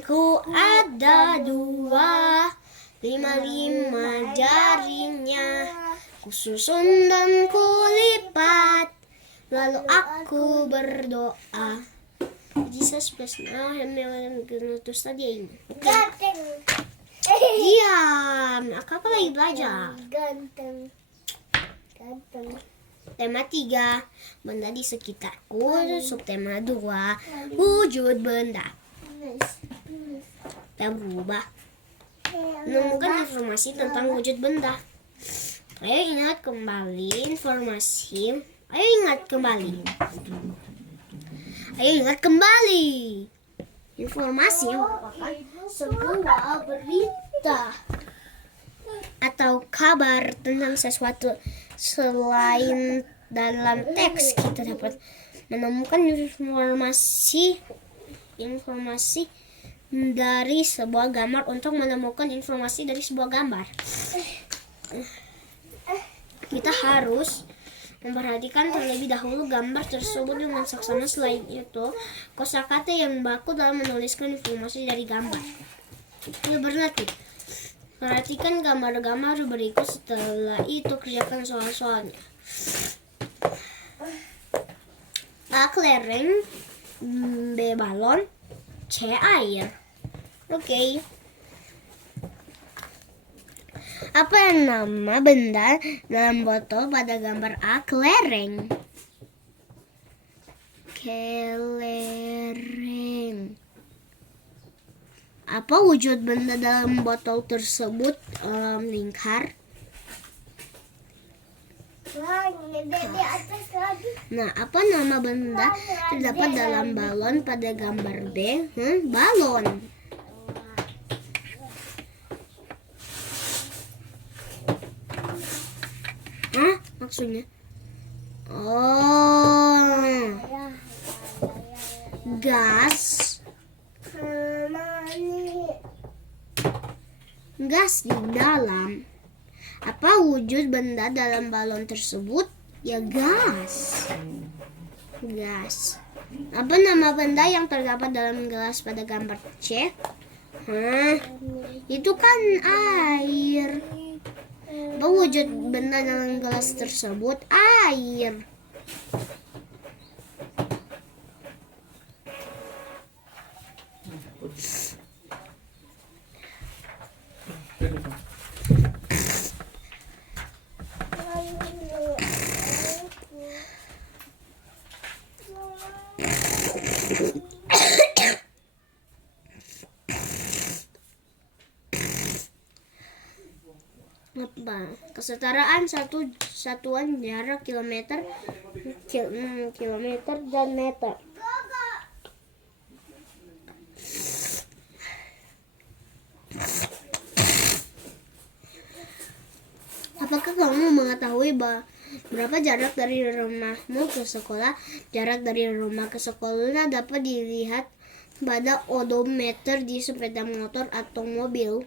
Ku ada dua, lima jarinya. Ku susun dan ku lipat, lalu aku berdoa. Jesus bless me. I'm going to study. Diam, aku lagi belajar. Ganteng. Tema 3, benda di sekitarku. Subtema 2, wujud benda. Kita berubah. Menemukan informasi tentang wujud benda. Ayo ingat kembali informasi. Ayo ingat kembali. Informasi yang merupakan sebuah berita atau kabar tentang sesuatu selain dalam teks. Kita dapat menemukan informasi dari sebuah gambar untuk menemukan informasi dari sebuah gambar. Kita harus memperhatikan terlebih dahulu gambar tersebut dengan saksama. Selain itu, kosakata yang baku dalam menuliskan informasi dari gambar. Berlatih. Perhatikan gambar-gambar berikut, setelah itu kerjakan soal-soalnya. A. Kelereng, B. Balon, C. Air. Oke. Apa yang nama benda dalam botol pada gambar A? Kelereng. Apa wujud benda dalam botol tersebut? Lingkar. Nah, apa nama benda terdapat dalam balon pada gambar B? Balon. Maksudnya? Gas di dalam. Apa wujud benda dalam balon tersebut? Ya, gas. Apa nama benda yang terdapat dalam gelas pada gambar C? Itu kan air. Apa wujud benda dalam gelas tersebut? Air. Kesetaraan satuan jarak kilometer dan meter. Apakah kamu mengetahui berapa jarak dari rumahmu ke sekolah? Jarak dari rumah ke sekolah dapat dilihat pada odometer di sepeda motor atau mobil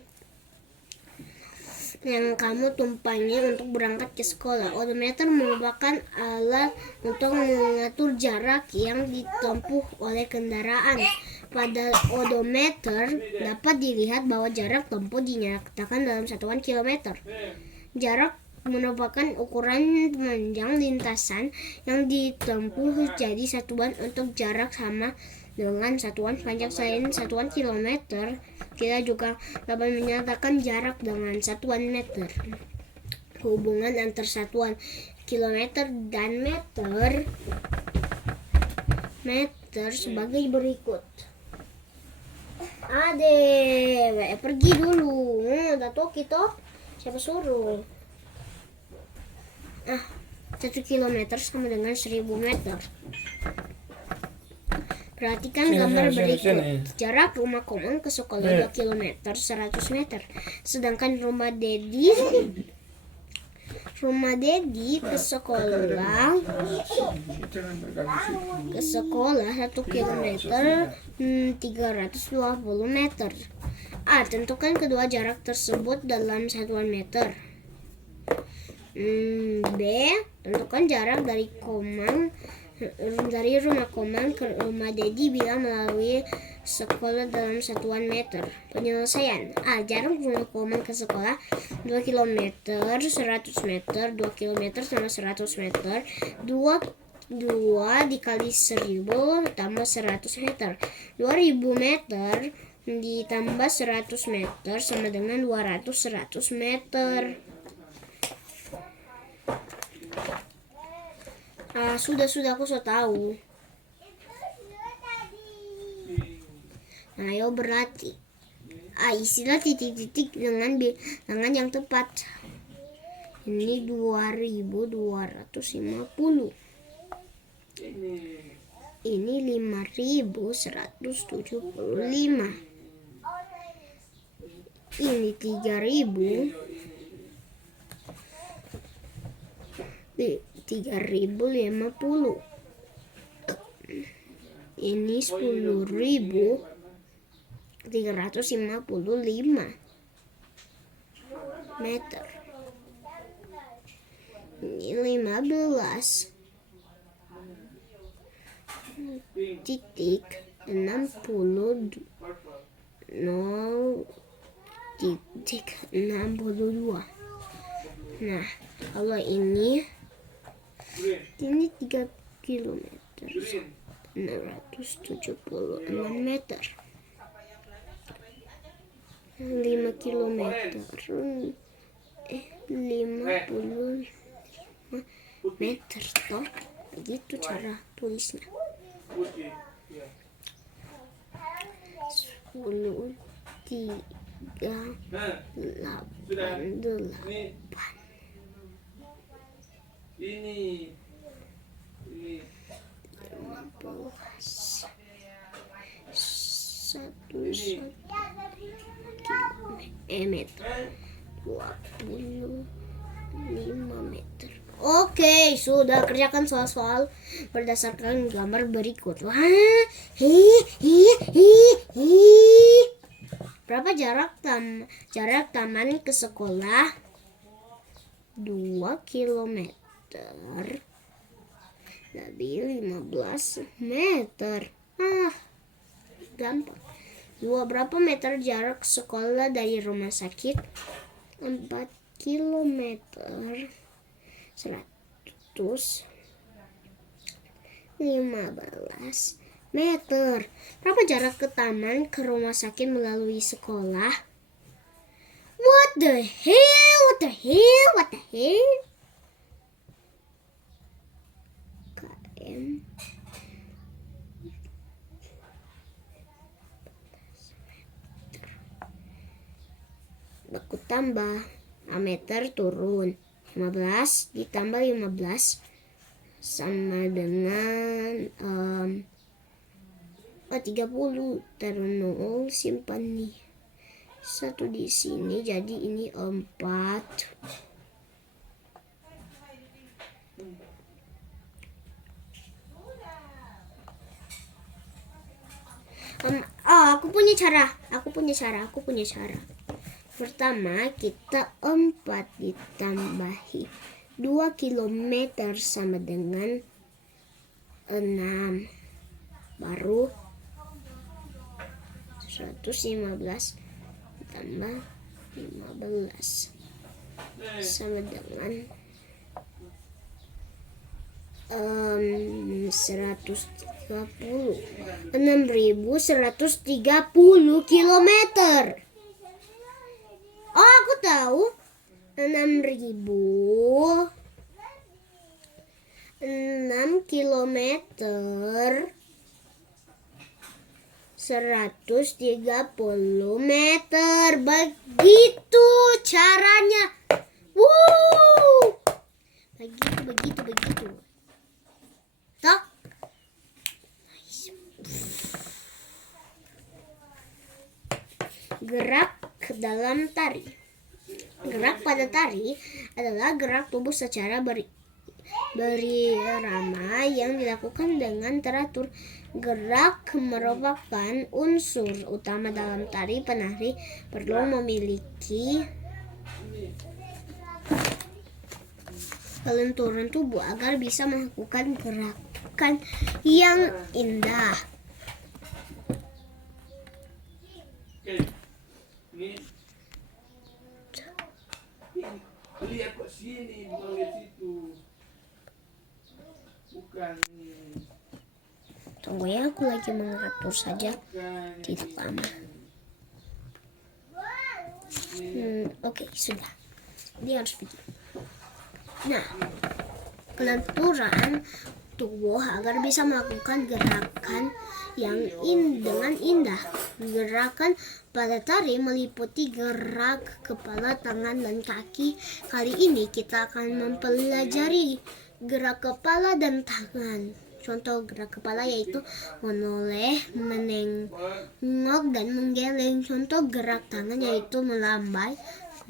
yang kamu tumpangi untuk berangkat ke sekolah. Odometer merupakan alat untuk mengatur jarak yang ditempuh oleh kendaraan. Pada odometer dapat dilihat bahwa jarak tempuh dinyatakan dalam satuan kilometer. Jarak merupakan ukuran panjang lintasan yang ditempuh, jadi satuan untuk jarak sama dengan satuan panjang. Selain satuan kilometer, kita juga dapat menyatakan jarak dengan satuan meter. Hubungan antar satuan kilometer dan meter sebagai berikut. Ade, pergi dulu. Dato kita siapa suruh? 1 kilometer sama dengan 1000 meter. Perhatikan gambar berikut. Jarak rumah Komang ke sekolah 2 km 100 meter. Sedangkan rumah Dedi ke sekolah 1 km 320 meter. A. Tentukan kedua jarak tersebut dalam satuan meter. B. Tentukan jarak dari rumah Komang ke rumah Dedi bila melalui sekolah dalam satuan meter. Penyelesaian. A. Jarak jumlah Koman ke sekolah 2 km, 100 meter. 2 km sama 100 meter. 2 dikali 1000 tambah 100 meter. 2000 meter ditambah 100 meter sama dengan 100 meter. Sudah aku tahu. Nah, ayo berlatih. Isilah titik-titik dengan bilangan yang tepat. Ini 2250. Ini 5175. Ini 3000. 3050. Ini 10.355 meter. Ini 15 titik 0.62. Nah, kalau ini 3 kilometer 676 meter. 5 kilometer 55 meter toh. Begitu cara tulisnya. 10 3 8 ini 15 meter 25 meter. Oke, sudah kerjakan soal-soal berdasarkan gambar berikut. Berapa jarak taman ke sekolah? 2 kilometer lebih 15 meter. Gampang. Berapa meter jarak sekolah dari rumah sakit? 4 kilometer 115 meter. Berapa jarak ke taman ke rumah sakit melalui sekolah? What the hell? KM baku tambah meter turun 15 ditambah 15 sama dengan 30. Taruh 0, simpan nih 1 di sini, jadi ini 4. Aku punya cara. Pertama, kita 4 ditambahi 2 kilometer sama dengan 6. Baru 115 tambah 15 sama dengan 6.130 kilometer. Aku tahu 6 kilometer 130 meter. Begitu caranya. Begitu. Toh. Gerak dalam tari. Gerak pada tari adalah gerak tubuh secara berirama yang dilakukan dengan teratur. Gerak merupakan unsur utama dalam tari. Penari perlu memiliki kelenturan tubuh agar bisa melakukan gerakan yang indah. Sini, bukan lihat situ. Bukan. Tunggu ya, aku lagi mengatur saja. Tidak lama. Oke, sudah. Dia harus begini. Nah, kelenturan tubuh agar bisa melakukan gerakan yang dengan indah. Gerakan pada tari meliputi gerak kepala, tangan, dan kaki. Kali ini kita akan mempelajari gerak kepala dan tangan. Contoh gerak kepala yaitu menoleh, menengok, dan menggeleng. Contoh gerak tangan yaitu melambai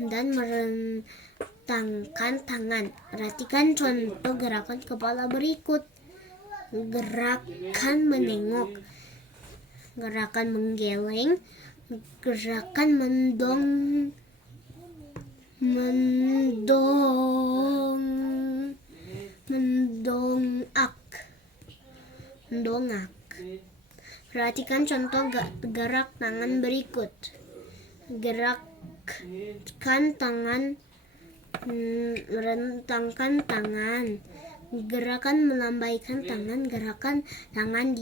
dan merentangkan tangan. Perhatikan contoh gerakan kepala berikut. Gerakan menengok, gerakan menggeleng, gerakan mendongak. Perhatikan contoh gerak tangan berikut. Gerakan tangan, merentangkan tangan, gerakan melambaikan tangan, gerakan tangan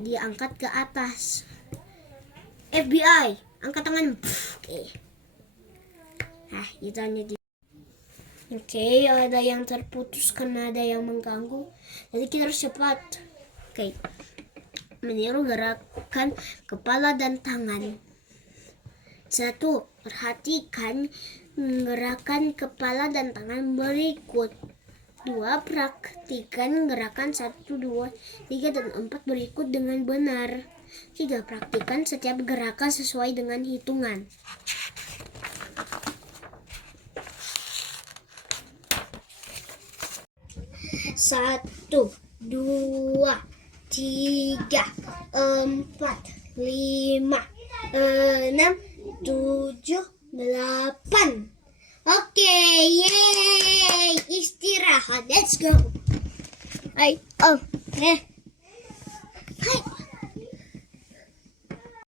diangkat ke atas. FBI, angkat tangan. Oke. Nah, itu hanya Oke, ada yang terputus karena ada yang mengganggu. Jadi kita harus cepat. Oke. Meniru gerakan kepala dan tangan. 1. Perhatikan gerakan kepala dan tangan berikut. 2. Praktikan gerakan 1, 2, 3, dan 4 berikut dengan benar. 3. Praktikan setiap gerakan sesuai dengan hitungan. 1, 2, 3, 4, 5, 6, 7, 8. Oke, yeay, istirahat, let's go. Hai.